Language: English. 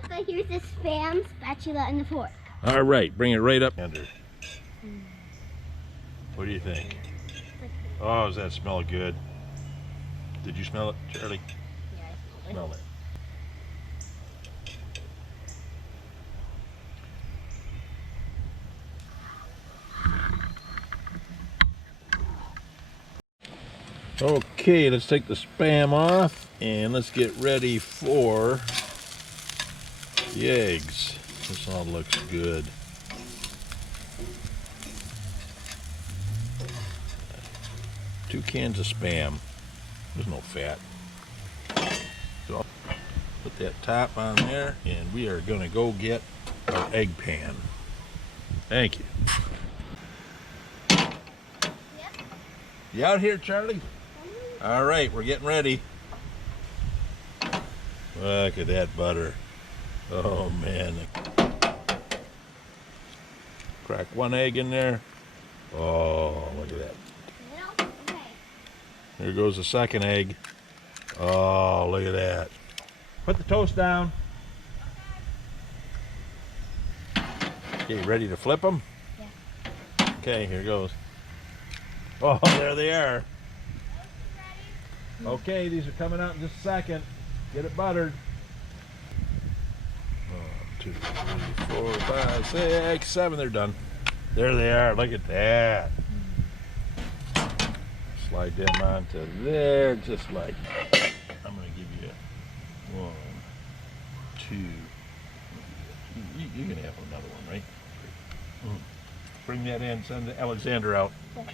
Papa, here's the Spam spatula and the fork. All right, bring it right up. Andrew. What do you think? Oh, does that smell good? Did you smell it, Charlie? Yeah, I Smell it. Okay, let's take the Spam off and let's get ready for the eggs. This all looks good. Two cans of Spam. There's no fat. So I'll put that top on there and we are gonna go get our egg pan. Thank you. Yep. You out here, Charlie? All right, we're getting ready. Look at that butter. Oh man. Crack one egg in there. Oh, look at that. Okay. There goes the second egg. Oh, look at that. Put the toast down. Okay, ready to flip them? Yeah. Okay, here goes. Oh, there they are. Okay, these are coming out in just a second. Get it buttered. 1, 2, 3, 4, 5, 6, 7. They're done. There they are. Look at that. Slide them onto there, just like. I'm going to give you 1, 2. You can have another one, right? Bring that in. Send Alexander out. Yeah.